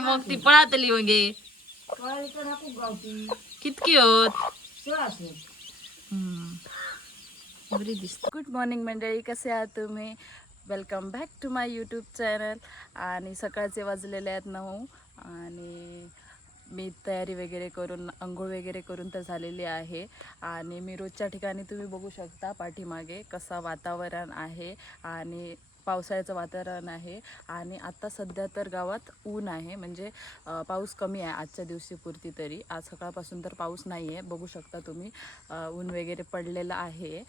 मग ती पळातली मगे कळालीकडे हाकून गावती कितकी होत? बरी दिसत. गुड मॉर्निंग मंडळी कसे आहात तुम्ही? Welcome back to my YouTube channel आणि सकाळचे वाजलेले आहेत नऊ आणि मी तयारी वगैरे करून अंघोळ वगैरे करून तर झालेली आहे. आणि मी रोजच्या ठिकाणी तुम्ही बघू शकता पाठीमागे कसं वातावरण आहे. आणि पावसाळ्याचं वातावरण आहे आणि आत्ता सध्या तर गावात ऊन आहे. म्हणजे पाऊस कमी आहे आजच्या दिवशीपुरती तरी. आज सकाळपासून तर पाऊस नाही आहे बघू शकता तुम्ही ऊन वगैरे पडलेलं आहे.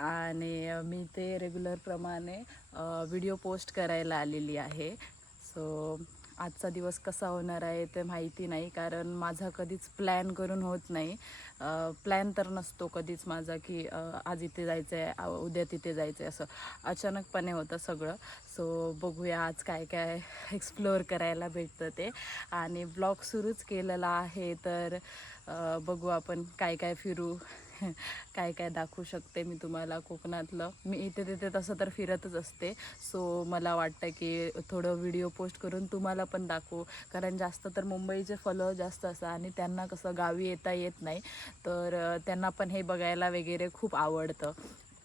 आणि मी ते रेग्युलरप्रमाणे व्हिडिओ पोस्ट करायला आलेली आहे. सो आजचा दिवस कसा होणार आहे ते माहिती नाही कारण माझा कधीच प्लॅन करून होत नाही. प्लॅन तर नसतो कधीच माझा की आज इथे जायचं आहे उद्या तिथे जायचं आहे असं अचानकपणे होतं सगळं. सो बघूया आज काय काय एक्सप्लोअर करायला भेटतं ते. आणि ब्लॉग सुरूच केलेला आहे तर बघू आपण काय काय फिरू. काय काय दाखवू शकते मी तुम्हाला कोकणातलं. मी इथे तिथे तसं तर फिरतच असते. सो मला वाटतं की थोडं व्हिडिओ पोस्ट करून तुम्हाला पण दाखवू. कारण जास्त तर मुंबईचे फॉलोअर जास्त असतात आणि त्यांना कसं गावी येता येत नाही. तर त्यांना पण हे बघायला वगैरे खूप आवडतं.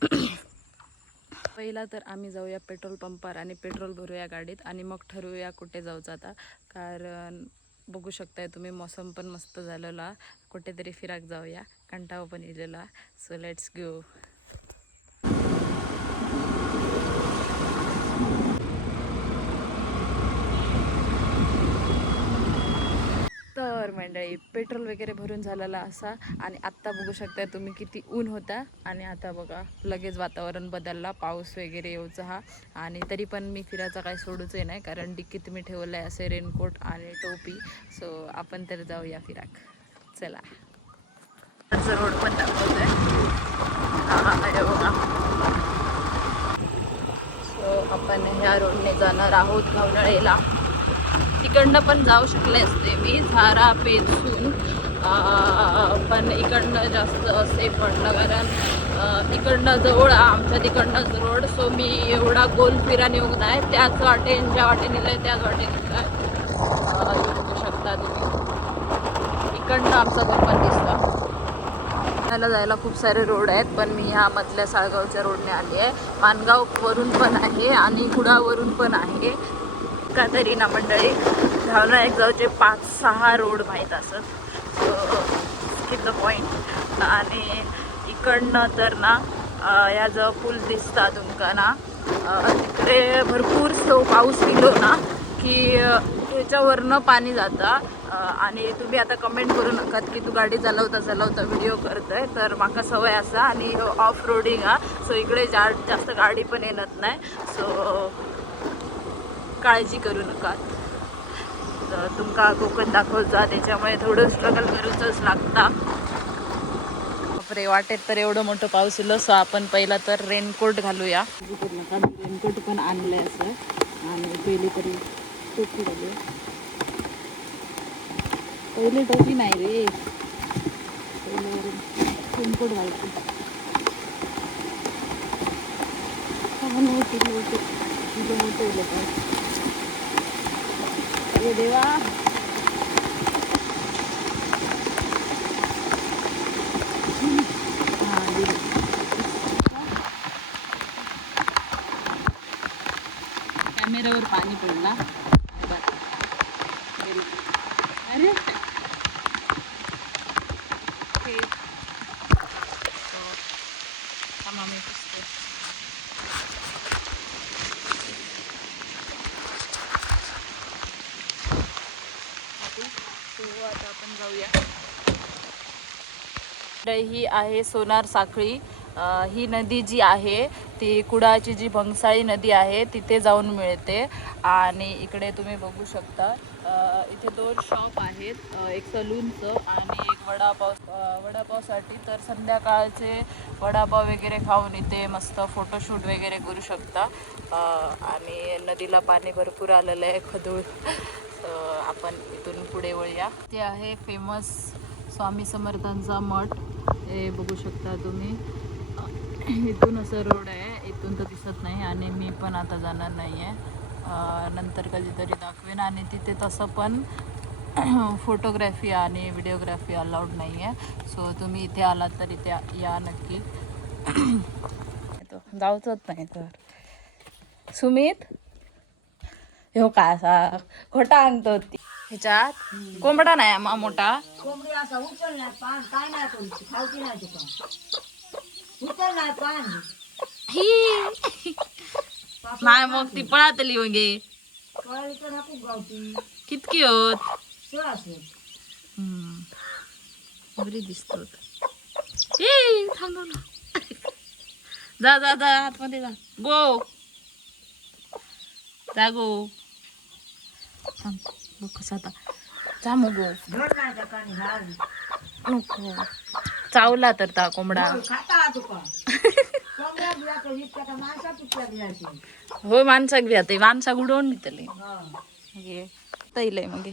पहिला तर आम्ही जाऊया पेट्रोल पंपावर आणि पेट्रोल भरूया गाडीत आणि मग ठरवूया कुठे जाऊचं आता कारण बघू शकताय तुम्ही मोसम पण मस्त झालेला. कुठेतरी फिराक जाऊया कंटाळा पण इलेला सो लेट्स गो तर मंडळी पेट्रोल वगैरे भरून झालेला असा. आणि आत्ता बघू शकता तुम्ही किती ऊन होता. आणि आता बघा लगेच वातावरण बदलला. पाऊस वगैरे येऊचा हा. आणि तरी पण मी फिरायचा काही सोडूच आहे नाही कारण डिक्कीत मी ठेवलं आहे असे रेनकोट आणि टोपी. सो आपण तर जाऊया फिराक. चला. रोड पण दाखवतोय. सो आपण ह्या रोडने जाणार आहोत घावनळेला. तिकडनं पण जाऊ शकले असते मी झारा पेचून पण इकडनं जास्त असे पडलं कारण तिकडनं इकडनं जवळ आमच्या तिकडनं रोड सो मी एवढा गोल फिरा येऊ नाही त्याच वाटेन ज्या वाटेने आहे त्याच वाटेने बघू शकता तुम्ही. इकडनं आमचा घर पण दिसला त्याला जायला खूप सारे रोड आहेत पण मी ह्या मधल्या साळगावच्या रोडने आली आहे मानगाववरून पण आहे आणि कुडावरून पण आहे. का तरी ना मंडळी धावना एक जाऊचे पाच सहा रोड माहीत असत. स्किप द पॉईंट आणि इकडनं तर ना या जो पूल दिसता तुमका ना तिकडे भरपूर सो पाऊस पिलो ना की ह्याच्यावरनं पाणी जाता. आणि तुम्ही आता कमेंट करू नकात की तू गाडी चालवता चालवता व्हिडिओ करतोय तर माका सवय असा. आणि ऑफ रोडिंग हा सो इकडे जा जास्त गाडी पण येणार नाही. सो काळजी करू नका तर तुमका कोकण दाखवचा त्याच्यामुळे थोडं स्ट्रगल करूचंच लागता बापरे वाटेत तर एवढं मोठं पाऊस इलो सो आपण पहिला तर रेनकोट घालूया रेनकोट पण आणलंय असं आणि पहिली तरी टोपी घालूया पहिली टोपी नाही रे पहिली रेनकोट घालतो हा, नव्हती. तुझं मोठं इलं पाऊस. अरे देवा हा, दिलं. कॅमेऱ्यावर पाणी पडला बरं. गेलं. अरे हे. So, थांबा मी पुसते. So, आता आपण जाऊया ही आहे सोनार साखळी. ही नदी जी आहे ती कुडाची जी भंगसाळी नदी आहे तिथे जाऊन मिळते. आणि इकडे तुम्ही बघू शकता इथे दोन शॉप आहेत. एक सलूनचं आणि एक वडापाव वडापावसाठी. तर संध्याकाळचे वडापाव वगैरे खाऊन इथे मस्त फोटोशूट वगैरे करू शकता. आणि नदीला पाणी भरपूर आलेलं आहे खदूळ आपण इथून पुढे वळूया. ते आहे फेमस स्वामी समर्थांचा मठ. हे बघू शकता तुम्ही. इथून असं रोड आहे. इथून तर दिसत नाही आणि मी पण आता जाणार नाही आहे नंतर कधीतरी दाखवेन आणि तिथे तसं पण फोटोग्राफी आणि व्हिडिओग्राफी अलाउड नाही आहे सो तुम्ही इथे आलात तर इथे या नक्की. जाऊचंच नाही तर. सुमित? हो का असा खोटा आणतो ह्याच्यात? कोंबडा नाही मा मोठा. कोंबडी असा उचल नाही पान काय नाही खावती नाही तुका उचल नाही पान. नाही मग ती पळातली कळली तर गावती कितकी होत? हम्म. बरी दिसतो ए थांबव ना. जा जा जा आतमध्ये जा. गो. जा गो. थांब. नको. चावला तर ता कोंबडा. हो माणसाक बी आता माणसाक उडवून घेतले. हा. तैलय मग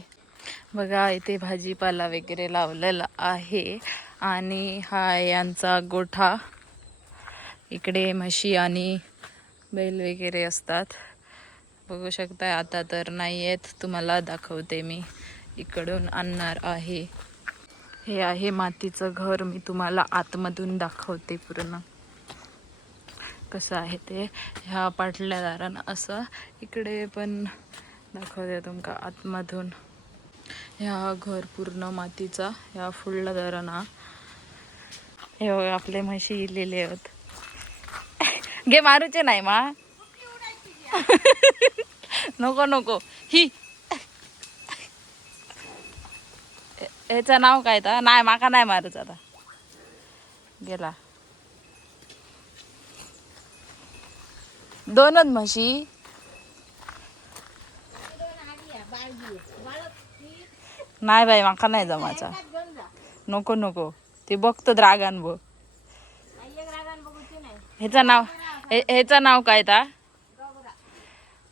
बघा इथे भाजीपाला वगैरे लावलेला आहे. आणि हा यांचा गोठा. इकडे म्हशी आणि बैल वगैरे असतात. बघू शकताय आता तर नाही आहेत तुम्हाला दाखवते मी. इकडून आणणार आहे. हे आहे मातीचं घर. मी तुम्हाला आतमधून दाखवते पूर्ण. कसं आहे ते? ह्या पाटल्या दारानं असं इकडे पण दाखवते तुमका आतमधून. ह्या घर पूर्ण मातीचा. ह्या फुडल्या दाराना हे आपले म्हशी इलेले आहेत. घे मारूचे नाही मा. नको नको. ही. हे- ह्याचं नाव काय तर नाही माका नाही मारूच आता. गेला. दोनच म्हशी. नाही बाई माका नाही जमाचा नको नको. ते बघतो रागान बघ ह्याचं नाव ह्याचं नाव काय ता?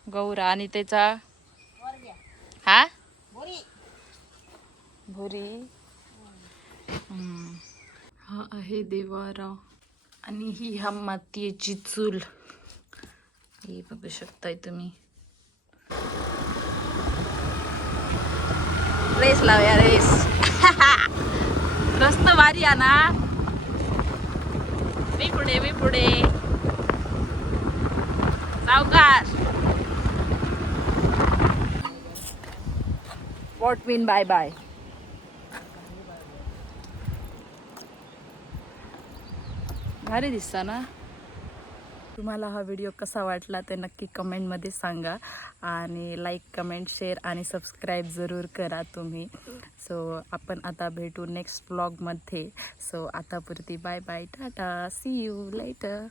गौरा आणि त्याचा हा? भोरी. हा आहे देवारा. आणि ही हा मातीची चूल. ही बघू शकताय तुम्ही. रेस लावूया रेस. रस्त वारी आहे ना मी पुढे मी पुढे. वॉट मीन बाय बाय भारी दिसता ना? तुम्हाला हा व्हिडिओ कसा वाटला ते नक्की कमेंटमध्ये सांगा. आणि लाईक कमेंट शेअर आणि सबस्क्राईब जरूर करा तुम्ही. सो आपण आता भेटू नेक्स्ट ब्लॉगमध्ये so आतापुरती bye bye tata see you later